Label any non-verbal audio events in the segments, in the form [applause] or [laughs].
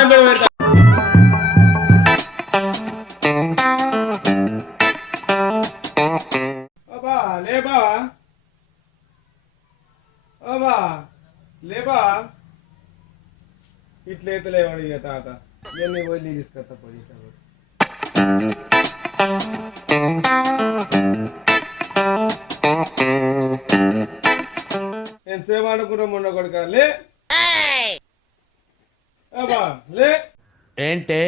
తిరాని కూడా పెడతా ఇట్లయితే లేవాడు ఇక తాత. నేను నీ వదిలి తీసుకొస్తా పోయి నేను సేవ అనుకుంటా మొన్న కొడుక లే బాబా లే ఏంటే?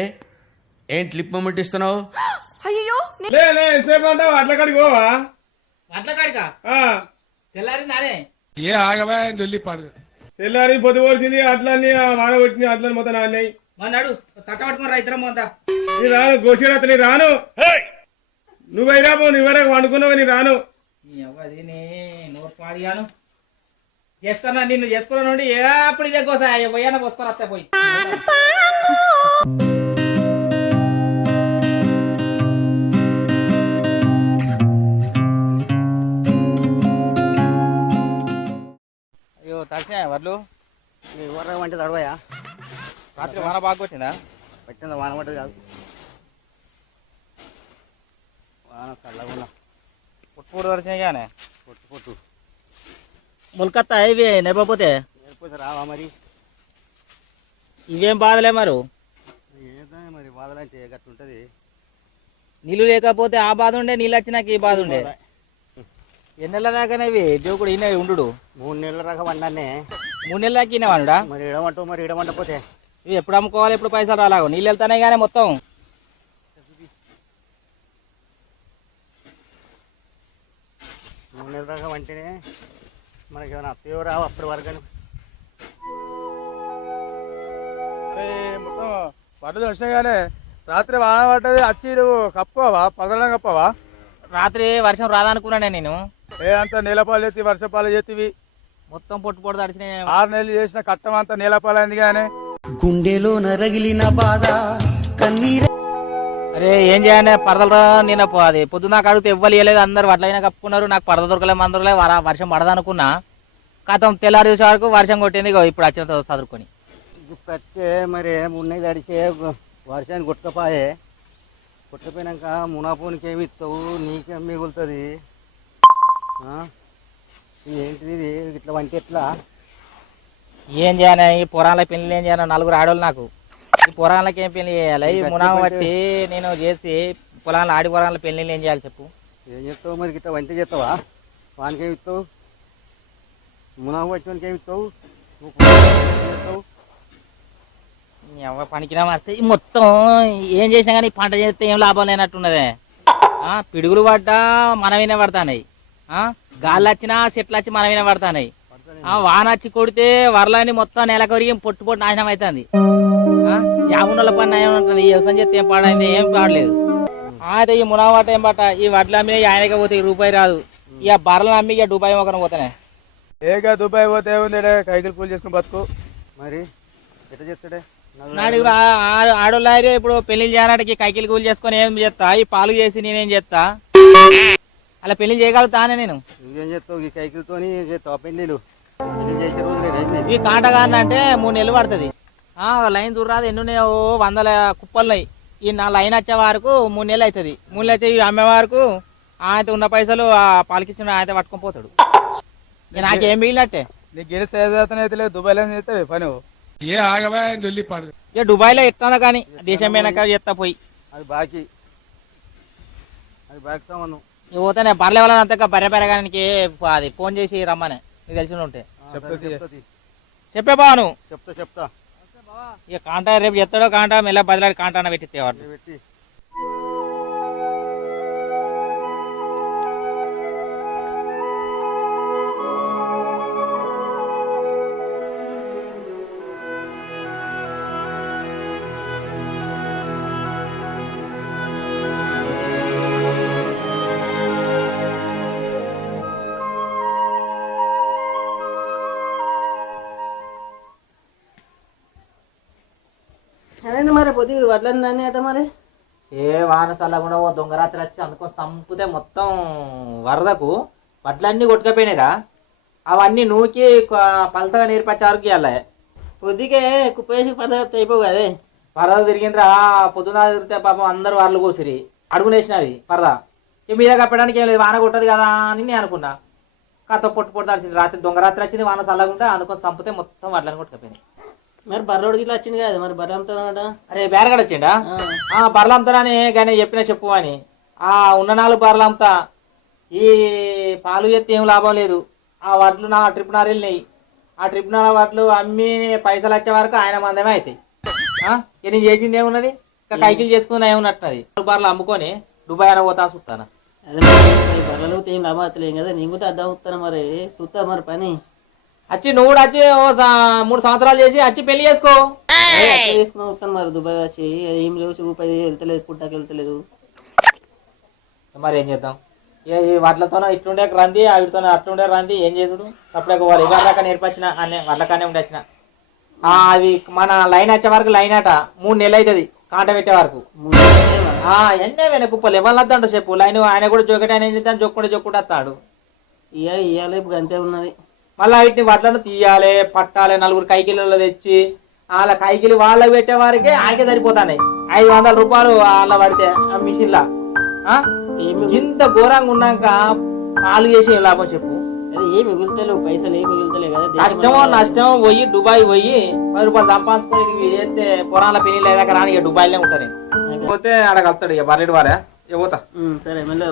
ఏంటి లిప్ మూమెంట్ ఇస్తున్నావు? అయ్యో లే లే ఎంతసేపు అంటావు? అట్ల కాడికి పోవా? అట్ల కాడికా ఆ, తెల్లారింది అదే ఏ ఆగవా దొల్లిపాడు తెల్లారి పొద్దు పోసింది అట్లన్నీ వాన వచ్చినాయి అట్లని మొత్తం నాన్నయ్య మా నాడు పట్టుకుని పోతా నీ రాను గోసిరాత నీ రాను. నువ్వు అయినా పో నువ్వు వరకు వండుకున్నావు నీ రాను? నీ నోరు పాడిగాను. చేస్తానా నిన్ను చేసుకున్నా నుండి ఏ అప్పుడు ఇదే కోసా పోయాన పోసుకొని వస్తా పోయి. అయ్యో తడిచినాయా వడ్లు? వర్ర వంటి తడవయా రాత్రి వాన బాగా కొట్టిందా? పెట్టింది వాన పడ్డది కాదు. వాన పుట్టు పుట్టు తడిచినాయిగానే పొట్టు పొట్టు. ములకత్తా ఇవి? రావా మరి? ఇవేం బాధలే మరి? బాధలంటే నీళ్ళు లేకపోతే ఆ బాధ ఉండే నీళ్ళు వచ్చినాక ఈ బాధ ఉండే. ఎన్నెల దాకానే ఇవి? దేవుడు ఈయన ఉండు మూడు నెలల రకం వండానే. మూడు నెలల దాకా ఈయన వాడుడా? మరి ఇడమంటావు మరి ఇడమంటపోతే ఇవి ఎప్పుడు అమ్ముకోవాలి ఎప్పుడు పైసలు రాలాగో నీళ్ళు వెళ్తానే కానీ మొత్తం. మూడు నెలల రకం అంటేనే మనకి ఏమైనా అత్తయో రావు అప్పటి వరకు అని. మొత్తం పడ్డది వచ్చినాయి కానీ రాత్రి వాన పడ్డది వచ్చి నువ్వు కప్పుకోవా పగలం కప్పవా? రాత్రి వర్షం రాదనుకున్నానే నేను. ఏ అంత నీలపాలు చేతి వర్షపాలు చేతివి? మొత్తం పొట్టు పొట్టు తడిచినాయి ఆరు నెలలు చేసిన కట్టం అంతా నీలపాలైంది కానీ. గుండెలో నరగిలిన బాధ కన్నీర అరే ఏం చేయాలి? పరదలు నేను పో- అది పొద్దున్న నాకు అడిగితే ఇవ్వలు ఇవ్వలేదు అందరు వడ్లైనా కప్పుకున్నారు. నాకు పరద దొరకలే మందరలే వర వర్షం పడదనుకున్నా. కాతం తెల్లారి చూసే వరకు వర్షం కొట్టింది ఇప్పుడు వచ్చిన చదువుకొని కట్టే మరి నెలలు అడిచే వర్షాన్ని కొట్టుకపోయే. కొట్టుకుపోయినాక మునాపోనికి ఏమి ఇస్తావు నీకేం మిగులుతుంది? ఏంటిది ఇది? ఇట్లా వంటి ఎట్లా? ఏం చేయాలి? ఈ పొరాల పెళ్ళి ఏం చేయాలి? నలుగురు ఆడోళ్ళు నాకు. ఈ పొరాలకి ఏం పెళ్ళి చేయాలి? ఈ మునామ బట్టి నేను చేసి పొలాల ఆడి పొలాల పెళ్ళి ఏం చేయాలి చెప్పు. ఏం చెప్తావు మరి? ఇట్లా వంట చేస్తావా? వానికి ఏమి ఇస్తావు మునాకు వచ్చి ఏమి ఇస్తావు నువ్వు ఏం చేస్తావు ఎవ పనికిరా వస్తే మొత్తం ఏం చేసినా కానీ పంట చేస్తే ఏం లాభం లేనట్టున్నదే. ఆ, పిడుగులు పడ్డా మనమైనా పడతాయి గాలి వచ్చినా చెట్లు వచ్చి మనమైనా పడతాయి ఆ వాన వచ్చి కొడితే వరలని మొత్తం నెల కొరిగి పొట్టు పొట్టు నాశనం అవుతుంది జామునల పని ఈ వ్యవసాయం చేస్తే ఏం పాడైంది ఏం పాడలేదు. అయితే ఈ మునవాట ఏం పట్ట ఈ వడ్లు అమ్మి ఆయనకే పోతే రూపాయి రాదు. ఇక బర్రెలు అమ్మి ఇక దుబాయ్ మొక్కన పోతానే. ఏగా దుబాయ్ పోతే ఏముంది కైకిలు కూలి చేసుకుని బతుకు. మరి ఎట్లా చేస్తాడే? నాడు ఇప్పుడు ఆడోళ్ళారే పెళ్ళి చేయడానికి కైకిలు కూలి చేసుకొని ఏం చేస్తా? ఈ పాలు చేసి నేనేం చేస్తా? అలా పెళ్ళి చేయగలుగుతానే నేను. నువ్వేం చేస్తావు? ఈ కైకిలతోని చేస్తావు? ఈ అంటే మూడు నెలలు పడుతుంది. ఆ లైన్ దూరాదు ఎన్ని ఉన్నాయో ఓ వందల కుప్పలున్నాయి. ఈ నా లైన్ వచ్చే వరకు మూడు నెలలు అవుతుంది మూడు నెలలు వచ్చి అమ్మే వరకు ఆయన ఉన్న పైసలు ఆ పాలకిచ్చిన ఆయన పట్టుకొని పోతాడు. నాకేం మిగిలినట్టే. నీకు సేదతన అయితే దుబాయ్లో చేస్తే పని ఏ ఆగవా ఇక దుబాయ్లో ఎట్లా కానీ దేశం పోయినాక చేస్తా పోయి. అది బాకీ. అది బాకీ సంబంధం. ఇక పోతేనే బర్రెల వల్ల అంతగా బర్రె బెరగానికి అది ఫోన్ చేసి రమ్మని. నీకు తెలిసి ఉంటే. చెప్పే బావ నువ్వు. చెప్తా చెప్తా. ఇక కాంటా రేపు చెప్తాడో కాంటా మెల్ల బదిలాడి కాంటాన పెట్టిస్తేవాడు ఇది పెట్టి. మరి పొద్దు వడ్లన్నీ అట మరి? ఏ వాన చల్లకుండా ఓ దొంగరాత్రి వచ్చి అందుకో సంపుతే మొత్తం వరదకు వడ్లన్నీ కొట్టుకపోయినాయిరా. అవన్నీ నూకి పలసగా నేర్పచ్చే వరకు ఇవ్వాలి పొద్దుకే కుప్పేసి పదహారు అయిపోవు కదే. పరద తిరిగిండ్రా పొద్దున తిరిగితే పాపం అందరు వాళ్ళు కూసిరి. అడుగునేసినది పరద ఇక మీద కప్పడానికి ఏం లేదు వాన కొట్టదు కదా అని నేను అనుకున్నా. కథ పొట్టు పొట్టు రాత్రి దొంగ రాత్రి వచ్చింది వాన చల్లగుంటే అందుకొని చంపితే మొత్తం వడ్లని కొట్టుకపోయింది మరి బర్రోడికి ఇట్లా వచ్చింది కదా మరి బర్రె అమ్ముతానమాట అరే బేరగడ వచ్చిండా? ఆ. బర్రెలు అమ్ముతానని కానీ చెప్పిన చెప్పు అని. ఆ ఉన్న నాలుగు బర్రెలు అమ్ముతా. ఈ పాలు ఎత్తి ఏం లాభం లేదు. ఆ వడ్లు నా ట్రిప్ నార్ వెళ్ళినాయి. ఆ ట్రిప్ నార్ వడ్లు అమ్మి పైసలు వచ్చే వరకు ఆయన మందమే అవుతాయి నేను చేసింది ఏమున్నది? ఇంకా కైకిలు చేసుకుని ఏమున్నట్టున్నది నాలుగు బర్రెలు అమ్ముకొని దుబాయ్ అని పోతా చూస్తాను. అదే బర్రెలు ఏం లాభం అవుతలేం కదా? నేను కూడా అర్థం అవుతాను మరి. చూస్తా మరి పని. వచ్చి నువ్వు కూడా వచ్చి ఓ స- మూడు సంవత్సరాలు చేసి వచ్చి పెళ్ళి చేసుకో. వస్తాను మరి దుబాయ్ వచ్చి. ఏం లేవు రూపాయి వెళ్తలేదు పుట్టాకి వెళ్తలేదు. మరి ఏం చేద్దాం? ఇక ఈ వాటితోనే ఇట్లుండే రంది వీటితో అట్లుండే రంది ఏం చేసుడు? అప్పుడే వాళ్ళు ఇవాళ దాకా నేర్పచ్చిన అనే వాళ్ళకానే ఉండొచ్చిన. ఆ, అది మన లైన్ వచ్చే వరకు లైన్ అట. మూడు నెలలు అవుతుంది కాంట పెట్టే వరకు. మూడు? ఆ ఎన్నే వెనక కుప్పలు ఎవరు వద్దండు చెప్పు? లైన్ ఆయన కూడా జోకెట్ ఆయన ఏం చేస్తాను జొక్కుంటే జొక్కుంటే వస్తాడు. ఇక ఇవాళ ఇప్పుడు అంతే ఉన్నది. మళ్ళీ వీటిని వడ్లను తీయాలి పట్టాలి నలుగురు కైకిలలో తెచ్చి వాళ్ళ కైకిలి వాళ్ళకి పెట్టే వారికి ఆయనకే సరిపోతాయి ఐదు వందల రూపాయలు వాళ్ళ పడితే ఆ మిషన్లా. ఇంత ఘోరంగా ఉన్నాక పాలు చేసి లాభం చెప్పు. అదే ఏం మిగులుతలేవు పైసలు ఏం మిగులుతలే కదా కష్టమో నష్టమో పోయి దుబాయ్ పోయి పది రూపాయలు సంపాదించుకొని చేస్తే పొరాల పెళ్ళి లేదాక రాని ఇక దుబాయ్లో ఉంటాను పోతే ఆడ కలుతాడు ఇక బర్రెడు వారా. పోతా. సరే మరి.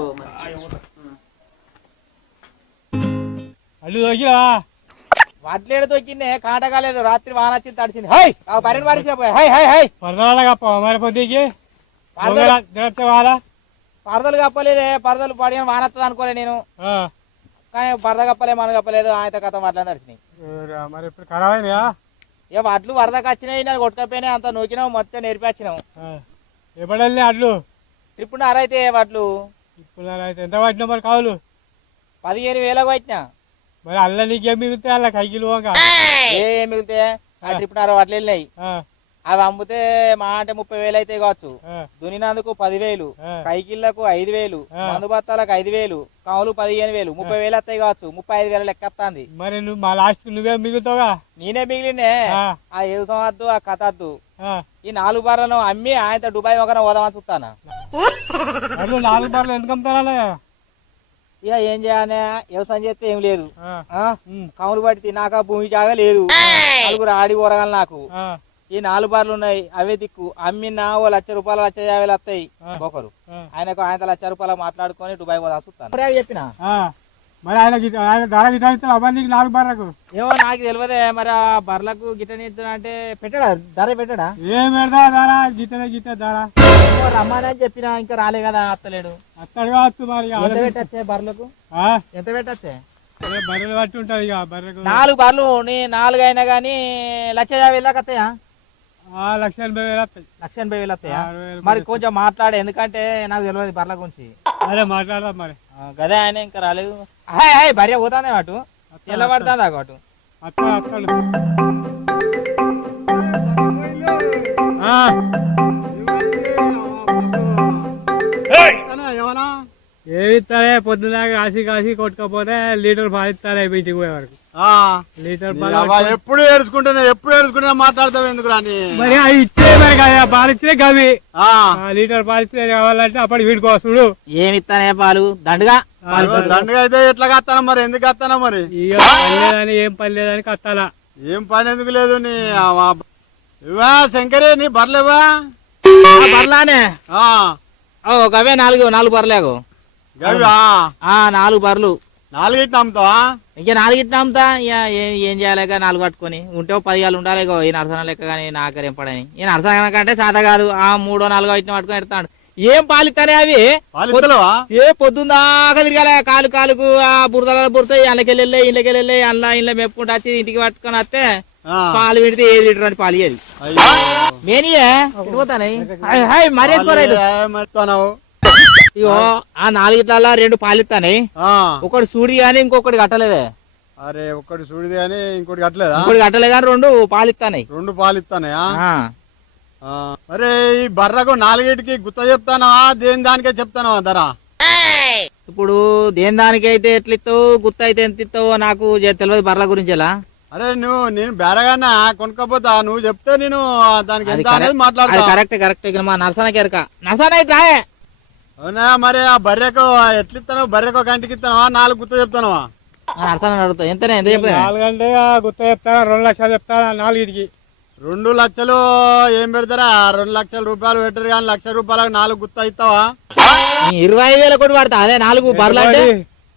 అల్లు దొరికిరా. వడ్లేడు తొక్కిందే కాట కాలేదు. రాత్రి వాన వచ్చింది తడిసింది. హై ఆ బర్రెడు పారేసిన పోయి. హై హై హై. పరదాల కప్ప మరి పొద్దుకి? పరదలు వాళ్ళ పరదలు కప్పలేదే. పరదలు పడిన వాన వస్తుంది అనుకోలే నేను. కానీ పరద కప్పలే మన కప్పలేదు. ఆయన కథ మాట్లాడి తడిచినాయి మరి ఇప్పుడు ఖరాబ్ అయినాయా? ఇక వడ్లు వరదకు వచ్చినాయి నన్ను కొట్టుకపోయినాయి అంత నూకినావు మొత్తం నేర్పించినావు ఎప్పుడల్ని అడ్లు ట్రిప్ నారైతే వడ్లు? ఇప్పుడు అయితే ఎంత పట్టినా మరి కావులు? పదిహేను వేలకు పట్టినా. మరి అల్ల నీకేం మిగులుతాయి? అల్ల కైకిలు ఏ ఏం మిగిలితే ఆ ట్రిప్ నార వడ్లు వెళ్ళినాయి అవి అమ్మితే మా అంటే ముప్పై వేలు అయితే కావచ్చు. దున్నినందుకు పదివేలు. కైకిళ్ళకు ఐదు వేలు ఆ. మందు బత్తాలకు ఐదు వేలు కావులు పదిహేను వేలు ముప్పై వేలు వస్తాయి కావచ్చు. ముప్పై ఐదు వేల లెక్క వస్తుంది. మరి నువ్వు మా లాస్ట్ నువ్వేం మిగులుతావుగా? నేనే మిగిలినే ఆ, వ్యవసాయం వద్దు ఆ కథ వద్దు. ఈ నాలుగు బార్లను అమ్మి ఆయనతో దుబాయ్ ఒకరిని పోదామని చూస్తాను? నాలుగు బార్లు ఎందుకు అమ్ముతారా ఇక ఏం చేయాలి వ్యవసాయం చేస్తే ఏం లేదు. కౌలు పట్టి తిన్నాక భూమి జాగా లేదు. నలుగురు ఆడి కూరగాయలు నాకు. ఆ, ఈ నాలుగు బార్లు ఉన్నాయి అవే దిక్కు. అమ్మినా ఓ లక్ష రూపాయలు లక్ష యాభై వేలు వస్తాయి. ఒకరు. ఆయనకు ఆయన లక్ష రూపాయలు మాట్లాడుకొని దుబాయ్ పోదా చూస్తాను. చెప్పిన? ఆ. మరి ఆయన ఆయన ధర గిట్ట ఇస్తాడు అబ్బాయి నీకు నాలుగు బార్లకు ఏమో నాకు తెలియదే మరి ఆ బర్లకు గిట్టని అంటే పెట్టాడా? ధర పెట్టాడా? ఏం పెడతా ధర గిట్టనే గిట్ట ధర రమ్మని చెప్పిన ఇంకా రాలే కదా అత్తలేడు. అత్తడు కావచ్చు మరి ఎంత. పెట్టచ్చే బర్లకు ఆ? ఎంత పెట్టచ్చే? బర్రెలు బట్టి ఉంటుంది ఇక బర్రెకు. నాలుగు బర్లు నీ నాలుగు అయినా కానీ లక్ష యాభై వేలు దాకా వస్తాయా లక్ష ఎనభై వేలు వస్తాయి లక్ష ఎనభై వేలు వస్తాయా మరి కొంచెం మాట్లాడే ఎందుకంటే నాకు తెలియదు బర్ల గురించి. అదే మాట్లాడదాం మరి. గదే ఆయన ఇంకా రాలేదు. హాయ్ హాయ్ భార్య పోతానే అటు. తెల్లబడుతుందా అటు. అత్తడు అత్తడు ఆ, ఏమన్నా? ఏమి ఇస్తారే పొద్దున కాసి కాసి కొట్టుకపోతే లీటర్ పాలు ఇస్తారే బయటికి పోయే వరకు లీటర్ ఎప్పుడు ఏడుచుకుంటున్నా ఎప్పుడు ఏడుచుకుంటున్నా మాట్లాడతావు ఎందుకు రాని మరి అవి ఇచ్చే మరి కదా పాలు ఇచ్చే గవి. ఆ, లీటర్ పాలు ఇస్తే కావాలంటే అప్పటి వీడికి వస్తుడు ఏమి ఇస్తానే పాలు? దండుగా? దండగా. అయితే ఎట్లా కత్తానా మరి? ఎందుకు కత్తానా మరి? లేదని ఏం పని లేదని కత్తాలా. ఏం పని ఎందుకు లేదు నీ. ఇవా శంకరి నీ బర్లేవా బర్లానే ఆ, ఓ గవే నాలుగు నాలుగు బర్లేగు గవివా? ఆ నాలుగు బర్లు నాలుగిట్టు అమ్ముతావా ఇక నాలుగిట్లా అమ్ముతా ఇక ఏ- ఏం చేయాలేక నాలుగు పట్టుకొని. ఉంటే పదిగాలు ఉండాలి ఈ నరసన లెక్క కానీ నాకరేం పడని. ఈ నరసన కంటే సాదా కాదు. ఆ మూడో నాలుగో ఇట్లా పట్టుకొని ఎడతాడు. ఏం పాలిస్తానే అవి? ఏ పొద్దున్న దాకా తిరగాలి. కాలు కాలుకు ఆ బురదల బురతాయి అందుకెళ్ళి ఇళ్ళకెళ్ళి అల్లా ఇళ్ళ మెప్పుకుంటూ వచ్చి ఇంటికి పట్టుకొని వస్తే పాలు పెడితే ఏ లీటర్ అని పాలు అయ్యో. మేనియే పోతానే మరేసుకోలేదు ఏ? ఇగో ఆ. నాలుగిట్ల రెండు పాలు ఇస్తానే ఆ, ఒకటి సూడి గాని ఇంకొకటి కట్టలేదే. అరే ఒక్కటి చూడిది కానీ ఇంకోటి కట్టలేదా? ఇంకోటి కట్టలే కానీ రెండు పాలు ఇస్తానే రెండు పాలు ఇస్తానయా అరే ఈ బర్రకు నాలుగిటికి గుత్త చెప్తానా? దేని దానికే చెప్తానా ధర? ఇప్పుడు దేని దానికి అయితే ఎట్లా ఇస్తావు గుత్త అయితే ఎంత ఇస్తావో నాకు తెలియదు బర్ల గురించి ఎలా అరే నువ్వు నేను బేరగానా కొనుక్కపోతా. నువ్వు చెప్తే నేను దానికి ఎంత అనేది మాట్లాడతా. Correct correct. మా నర్సన ఇటు రాయే. అవునా? మరి ఆ బర్రెకు ఎట్లు ఇస్తాను బర్రెకు గంటకి ఇస్తానవా నాలుగు గుర్తు చెప్తానవా? అడుగుతా ఎంతనే ఎంత చెప్తా రెండు లక్షలు చెప్తా నాలుగిటికి. రెండు లక్షలు ఏం పెడతారా? రెండు లక్షల రూపాయలు పెట్టరు కానీ లక్ష రూపాయలకు నాలుగు గుత్త ఇస్తావా? నీ ఇరవై ఐదు వేల కోటి పడతా అదే నాలుగు బర్రెలు అంటే?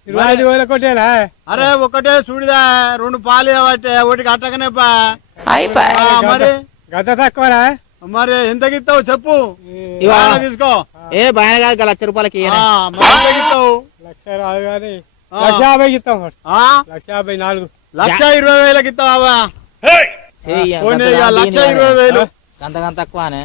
ఇరవై ఐదు వేల కొట్టేనా అరే ఒకటే చూడిదా. రెండు పాలు ఇవ్వబట్టే. ఒకటికి అట్టకనే బా. ఆ, మరి? గత తక్కువనా? మరి ఎంతకి ఇస్తావు చెప్పు తీసుకో. ఏ భయం కాదు లక్ష రూపాయలకి లక్ష రాదు కానీ. లక్ష యాభైకి ఇస్తాం? లక్ష యాభై నాలుగు. లక్ష ఇరవై వేలకి ఇస్తావా? లక్ష ఇరవై వేలు. అంతకంత తక్కువనే.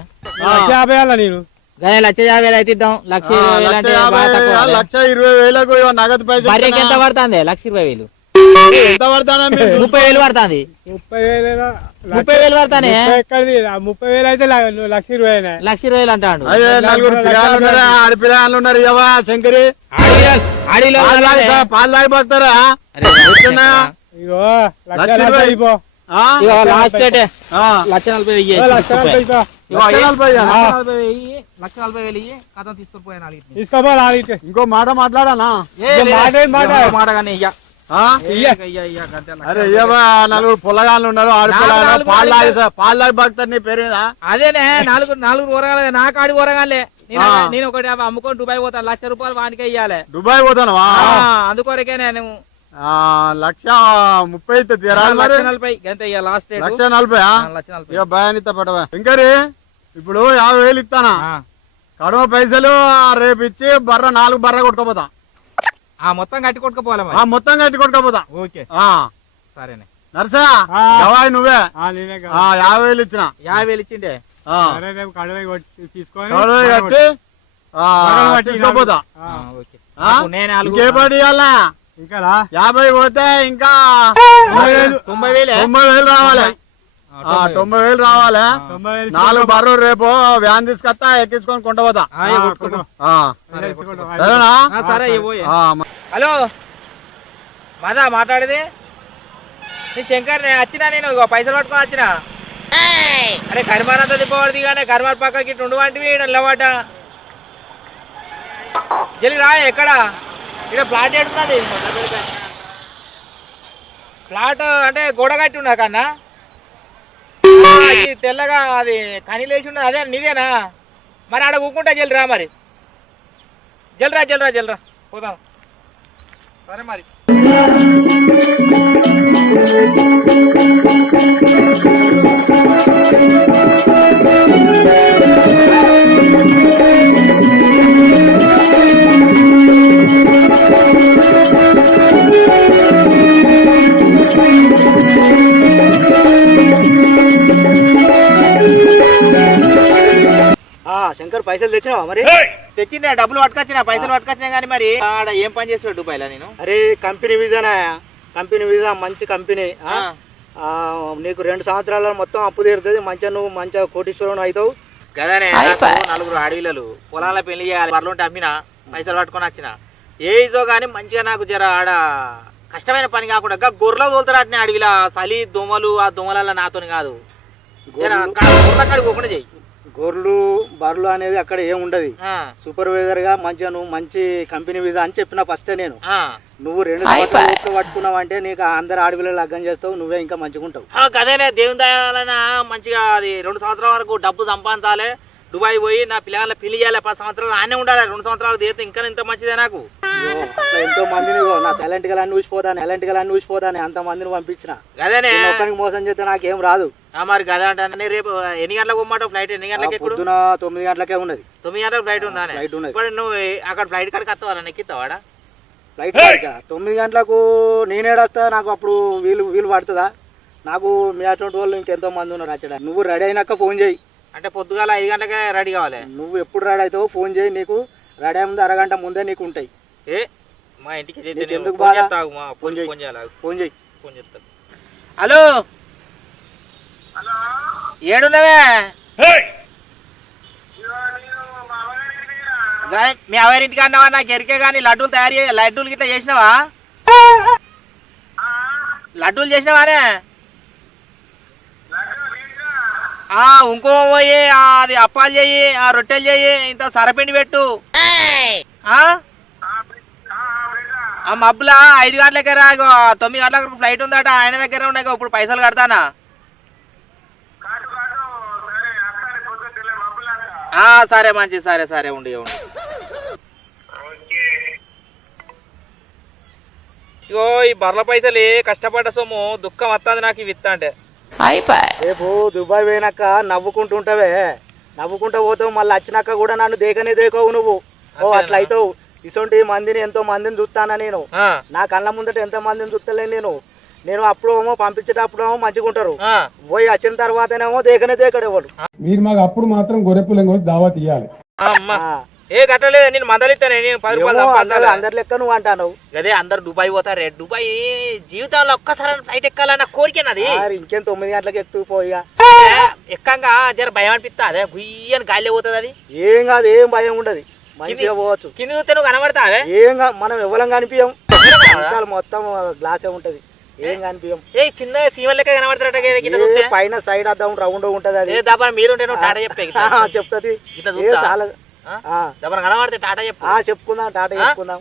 లక్ష యాభై అలా నేను. గదే లక్ష యాభై వేలు అయితే ఇద్దాం. లక్ష లక్ష యాభై బాగా ఇరవై వేలకు నగదు పైసలు ఎంత? పడుతుంది? లక్ష ఇరవై వేలు. ముప్పై వేలు పడుతుంది. ముప్పై వేలు ముప్పై వేలు పడతానే? ఎక్కడిది? ఆ ముప్పై వేలు అయితే లక్ష ఇరవై లక్ష ఇరవై వేలు అంటాడు. పిల్లలు ఉన్నారా? ఆడ పిల్లలు ఉన్నారు ఇవ్వవా శంకరి? పాలు తాగి ఉన్నాడే. పాలు తాగి పోతారా అరే, ఎట్లున్నా? ఇగో లక్ష ఇరవై. ఇగో లాస్ట్ రేటే ఆ. లక్ష నలభై వెయ్యి ఇంకో మాట మాట్లాడానా మాట ఏం మాట? మాట కానీ అరే నలుగురు పొలగాళ్ళు ఉన్నారు ఆడ నాలుగు పిల్లలు నాలుగు పాలు తాగి నాలుగు. పాలు తాగి బాగుతారు నీ పేరు మీద. అదేనే నాలుగు నాలుగు ఊరగాలే నా కాడి ఊరగాలే నేను ఒకటి అమ్ముకొని దుబాయ్ పోతాను లక్ష రూపాయలు వానికే ఇయ్యాలి. దుబాయ్ పోతానవా? అందుకొరకే నేను. ఆ, లక్ష ముప్పై లక్ష నలభై గంతే లాస్ట్ లక్ష నలభై లక్ష నలభై. ఇక భయానిత పడవా ఇంకరి ఇప్పుడు యాభై వేలు ఇస్తానా. కడవ పైసలు ఆ, రేపు ఇచ్చి బర్ర నాలుగు బర్ర కొట్టుకోపోతా. ఆ మొత్తం కట్టి కొట్టుకుపోవాలి ఆ మొత్తం కట్టి కొట్టుకోపోతా. ఓకే. ఆ. సరేనే. నర్సా. గవాయి నువ్వే. ఆ, నేనే కాదు. ఆ యాభై వేలు ఇచ్చిన యాభై వేలు ఇచ్చిండే కడవై కొట్టి తీసుకోపోతా. ఇంకేపటి ఇవ్వాలా ఇంకా రా. యాభై పోతే ఇంకా తొంభై వేలే? తొంభై వేలు రావాలి. ఆ, తొంభై వేలు. రావాలి? తొంభై వేలు నాలుగు బర్రు రేపు వ్యాన్ తీసుకొస్తా ఎక్కించుకొని ఆ, ఇచ్చుకోండి. సరేనా? సరే ఇవ్వయే ఆ, మ- హలో? మదా మాట్లాడేది? నీ శంకర్ నేను వచ్చినా నేను ఇగో పైసలు పట్టుకొని వచ్చినా. అరే కరిమార్ అంతా తిప్పబడి కానీ కరిమార్ పక్కకి ఇటు ఉండవంటివి నిలబడ్డ. జల్లి రా ఎక్కడ? ఇక్కడ ప్లాట్ ఎడుతున్నది ప్లాట్ అంటే గోడ కట్టి ఉన్నా కన్నా. ఆ, తెల్లగా అది కనీలేసి ఉన్నది అదే నీదేనా? మరి ఆడ ఊకుంటా జల్రా మరి. జల్రా జల్రా జల్రా. పోదాం. సరే మరి. శంకర్ పైసలు తెచ్చినావా మరి? తెచ్చిండే డబ్బులు పట్టుకొచ్చిన పైసలు పట్టుకొచ్చినా కానీ మరి ఆడ ఏం పని చేస్తాడు దుబాయ్లో నేను? అరే కంపెనీ వీజానా కంపెనీ వీజా మంచి కంపెనీ నీకు రెండు సంవత్సరాల మొత్తం అప్పు తీరుతుంది. మంచిగా నువ్వు మంచిగా కోటీశ్వరం అవుతావు. కదనే నలుగురు ఆడవిల్లలు పొలాల పెళ్ళి చేయాలి బర్రెలుంటే అమ్మిన పైసలు పట్టుకొని వచ్చిన. ఏ ఇజో కానీ మంచిగా నాకు జర ఆడ కష్టమైన పని కాకుండా గొర్రెలు తోలుతారు అట్నే అడవిలా. చలి దోమలు ఆ దోమల నాతోని కాదు. జర పోకుండా చెయ్యి. గొర్రెలు బర్రెలు అనేది అక్కడ ఏం ఉండదు. ఆ, సూపర్వైజర్గా మంచిగా నువ్వు మంచి కంపెనీ వీజా అని చెప్పిన ఫస్టే నేను. ఆ. నువ్వు రెండు సంవత్సరాలు పట్టుకున్నావు అంటే నీకు అందరు ఆడపిల్లలు లగ్గం చేస్తావు నువ్వే ఇంకా మంచిగా ఉంటావు ఆ, కదేనే దేవుని దయాలన మంచిగా అది రెండు సంవత్సరాల వరకు డబ్బు సంపాదించాలి. దుబాయ్ పోయి నా పిల్లల పెళ్ళి చేయాలి పది సంవత్సరాలు ఆనే ఉండాలి రెండు సంవత్సరాలు తీరితే ఇంకా ఇంత మంచిదే నాకు. ఎంతో మందిని నా టాలెంట్ గల ఊసిపోతాను టాలెంట్ గల ఊసిపోతాను అంత మందిని పంపించిన. గదేనే. ఒక్కరికి మోసం చేస్తే నాకేం రాదు. ఆ, మరి గదే అంటే రేపు ఎన్ని గంటలకు పోమాట ఫ్లైట్ ఎన్ని గంటలకు పొద్దున తొమ్మిది గంటలకే ఉన్నది. తొమ్మిది గంటలకు ఫ్లైట్ ఉందా ఫ్లైట్ ఉన్నది. ఇప్పుడు నువ్వు అక్కడ ఫ్లైట్ కాడికి వస్తావా ఎక్కిస్తావాడా ఫ్లైట్? తొమ్మిది గంటలకు నేనేడొస్తా నాకు అప్పుడు వీలు వీలు పడుతుందా? నాకు మీ అటువంటి వాళ్ళు ఇంకెంతో మంది ఉన్నారు అచ్చడా నువ్వు రెడీ అయినాక ఫోన్ చేయి. అంటే పొద్దుగాల ఐదు గంటలకే రెడీ కావాలి. నువ్వు ఎప్పుడు రెడీ అవుతావో ఫోన్ చేయి నీకు. రెడీ అయ్యే ముందు అరగంట ముందే నీకు ఉంటాయి. ఏ? మా ఇంటికి ఎందుకు ఫోన్ చేయి. ఫోన్ చేయాలి. ఫోన్ చేయి. ఫోన్ చేస్తా హలో? ఏడున్నవే? మీ ఎవరింటికి అన్నావా? నాకు ఎరికే కానీ లడ్డూలు తయారు చేయ లడ్డూలు గిట్లా చేసినావా? లడ్డూలు చేసినావానే ఆ ఇంకో పోయి అది అప్పాలు చెయ్యి ఆ రొట్టెలు చెయ్యి ఇంత సరపిండి పెట్టు. ఆ? మబ్బులా ఐదు గంటలకే రా ఇగో తొమ్మిది గంటలకు ఫ్లైట్ ఉందట ఆయన దగ్గర ఉన్నాయి ఇప్పుడు పైసలు కడతానా? ఆ, సరే మంచి సరే సరే ఉండి ఉండి. ఇగో ఈ బర్ల పైసలు కష్టపడ్డ సొమ్ము దుఃఖం వస్తుంది నాకు ఇవి ఇస్తా అంటే రేపు దుబాయ్ పోయినాక నవ్వుకుంటూ ఉంటావే నవ్వుకుంటూ పోతావు మళ్ళీ వచ్చినాక కూడా నన్ను దేకనే దేకోవు నువ్వు. ఓ? అట్లా అవుతావు ఇటువంటి మందిని ఎంతో మందిని చూస్తానా నేను? ఆ, నా కళ్ళ ముందట ఎంతో మందిని చూస్తలేను నేను? నేను అప్పుడు ఏమో పంపించేటప్పుడు ఏమో మంచిగా ఉంటారు. ఆ. పోయి వచ్చిన తర్వాతనేమో దేకనే దేకడేవాడు మీరు మాకు అప్పుడు మాత్రం గొర్రెపులం కోసి దావా తీయాలి. అమ్మా. ఏ కట్టలేదు నేను మందలిస్తానే నేను పది రూపాయలు. అందరి లెక్క నువ్వు అంటాను అదే అందరు దుబాయ్ పోతారే దుబాయ్ జీవితంలో ఒక్కసారి ఫ్లైట్ ఎక్కాలన్న కోరిక నాది. ఇంకేం తొమ్మిది గంటలకు ఎక్కుతూ పోయిగా ఎక్కంగా జర భయం అనిపిస్తా అదే గుయ్యని గాలి పోతుంది అది. ఏం కాదు ఏం భయం ఉండదు. మంచిగా పోవచ్చు. కింద చూస్తే నువ్వు కనబడతా అదే? ఏం కాదు మనం ఎవరం కనిపించం మొత్తం గ్లాసే ఉంటది. ఏం? కనిపించం ఏ చిన్న సీమల లెక్క కనబడతారట చూస్తే? పైన సైడ్ అద్దం రౌండ్ ఉంటది అది. మీద ఉంటే నువ్వు [laughs] చెప్తది? చాలా దబ్బన కనబడితే టాటా చెప్పు. చెప్పుకుందాం టాటా? చెప్పుకుందాం.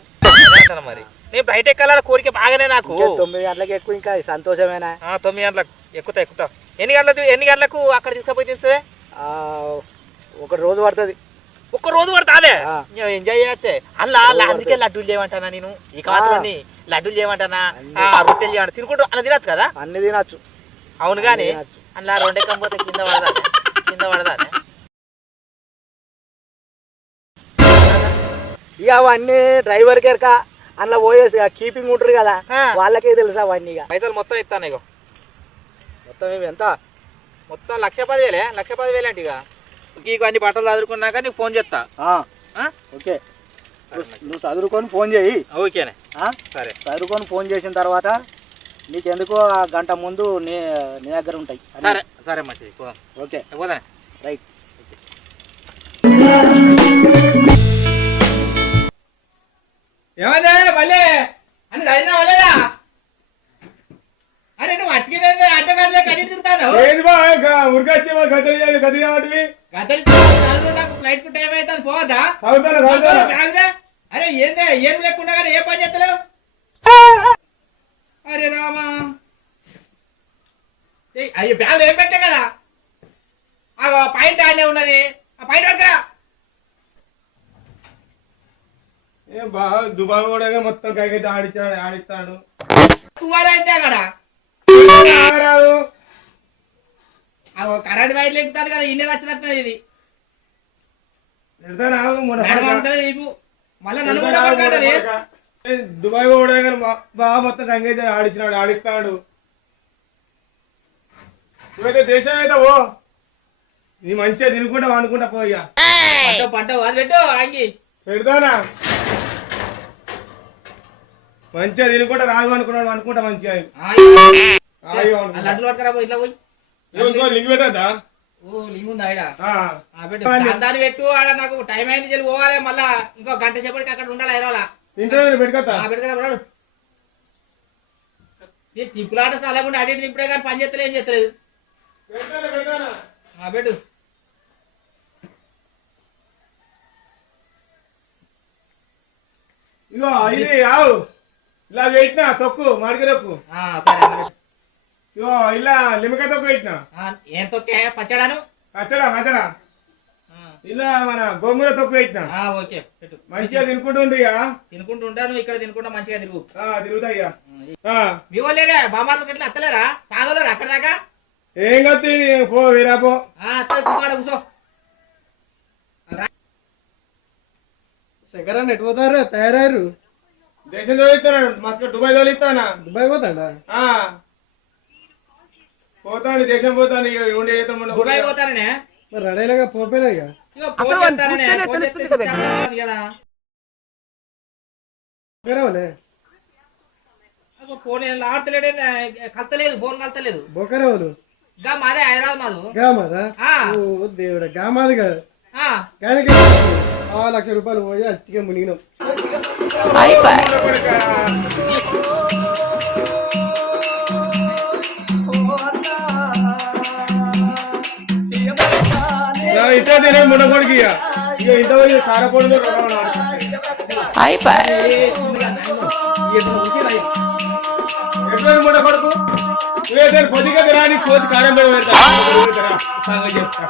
మరి? నేను బయట ఎక్కాలన్న కోరిక బాగానే నాకు. తొమ్మిది గంటలకు ఎక్కువ ఇంకా సంతోషమేనా? ఆ, తొమ్మిది గంటలకు. ఎక్కుతా ఎక్కుతా. ఎన్ని గంటలకు ఎన్ని గంటలకు అక్కడ తీసుకుపోయి తీస్తే ఒక రోజు పడుతుంది. ఒక్క రోజు పడతాదే. ఎంజాయ్ చేయొచ్చే. అలా అలా అందుకే లడ్డూలు చేయమంటానా నేను? ఈ కావాలని లడ్డూలు చేయమంటానా? రొట్టెలు చేయమంటా తినుకుంటూ అలా తినచ్చు కదా? అన్ని తినచ్చు. అవును కానీ. అలా రెండెక్కం పోతే కింద పడదా కింద పడదా ఇక అవన్నీ డ్రైవర్ కేరక అందులో పోయేసి కీపింగ్ ఉంటారు కదా. వాళ్ళకే తెలుసు అవన్నీ ఇక. పైసలు మొత్తం ఇస్తాను ఇగో. మొత్తం ఇవి ఎంత? మొత్తం లక్ష పదివేలే లక్ష పదివేలు అంటే ఇక? నీకు అన్ని బట్టలు చదువుకున్నాక నీకు ఫోన్ చేస్తా. ఆ, ఆ? ఓకే. నువ్వు- చదువుకొని ఫోన్ చేయి. ఓకేనే. ఆ? సరే. చదువుకొని ఫోన్ చేసిన తర్వాత నీకెందుకో ఆ గంట ముందు నీ నీ దగ్గర ఉంటాయి. సరే సరే మంచిది ఓకే. పోదాం. రైట్. ఏమైందే మళ్ళీ అని రైనా వల్లేదా అరే నువ్వు అట్టిగా అడ్డగాడలే కడి తిరుగుతాను. ఏది బా ఉరికొచ్చి గదిలి గదిలి వాటివి గద్దరి నాకు ఫ్లైట్కు టైం అవుతుంది పోవద్దా? చదువుతాను చదువుతాను బ్యాగ్దే? అరే ఏందే ఏం లేకుండా కానీ ఏ పని చేస్తలేవు? అరే రామా! అయ్యో బ్యాగ్ ఏం పెట్టే కదా? ఆ పాయింట్ ఆడనే ఉన్నది. ఆ పాయింట్ పట్టుకురా. ఏం దుబాయ్ కూడా మొత్తం కైకైతే ఆడిచ్చాడు ఆడిస్తాడు. అక్కడ? రాదు. కరెంట్ వైర్ ఎక్కుతుంది కదా ఇన్నే వచ్చినట్టు ఇది. మళ్ళా నన్ను కూడా దుబాయ్ కూడా బాగా మొత్తం కంగైతే ఆడిచ్చినాడు ఆడిస్తాడు. నువ్వైతే దేశం అయితే ఓ నీ మంచిగా తినుకుంటా అనుకుంటా పోయ్యా పంట అది పెట్టు పెడతానా? మంచిగా తినుకుంటా రాదు అనుకున్నాడు అనుకుంటా మంచిగా. లడ్లు పట్టుకురా పోయి ఇట్లా పోయి. పెట్టద్దా? ఓ లింగ్ ఉందా ఆడ? దాని పెట్టు ఆడ నాకు టైం అయింది చెల్లి పోవాలి మళ్ళా ఇంకో గంట సేపటికి అక్కడ ఉండాలి హైదరాబాద్ పెట్టుకురా తిప్పులాట సలకుండా అడిగి తిప్పుడే కానీ పని చేస్తలే ఏం చేస్తలేదు. పెట్టు. ఇగో ఇది ఆవు. ఇలా పెట్టినా తొక్కు మాడిక తొక్కు. ఇగో ఇలా నిమ్మకాయ తొక్కు పెట్టినా. ఆ, ఏం తొక్కే? పచ్చడాను? పచ్చడా పచ్చడా. ఇలా మన గోంగూర తొక్కు పెట్టినా. ఆ, ఓకే మంచిగా తినుకుంటుండు ఇక తినుకుంటూ ఉంటాను ఇక్కడ తినుకుంటా మంచిగా తిరుగు. ఆ, తిరుగుతా ఇక ఆ, మీ ఎట్లా అత్తలేరా? సాగలేరు అక్కడ దాకా? ఏం కత్తి? పో వీరా పో. కూర్చో శంకరన్న ఎటు పోతారు? తయారయ్యారు? దేశం తోలిస్తాను మస్క దుబాయ్ తోలిస్తానా దుబాయ్ పోతాడా? ఆ. పోతాండి దేశం పోతాండి ఉండే ముందు దుబాయ్ పోతాననే? మరి రెడీలాగా పోపోయినా ఇక ఫోన్ చేస్తాననే ఫోన్ చేస్తే కదా. అగో ఫోన్ ఆడతలేడే కలతలేదు ఫోన్ కలతలేదు. బొకరావులు గా మాదే హైదరాబాద్ మాదు. గామాదా ఆ, ఓ దేవుడా గామాది కాదు. ఆ, గానికి ఆ లక్ష రూపాయలు పోయి అట్టిగా మునిగినాం. నా ఇంత తినే మునగొడికి ఇక ఇక ఇంత పోయి కారపొడిలో రొట్టెలు ఎట్లా మున కొడుకు నువ్వే కొద్దిగా రాని కోసి కారం పొడి పెడతా సంగతి చెప్తా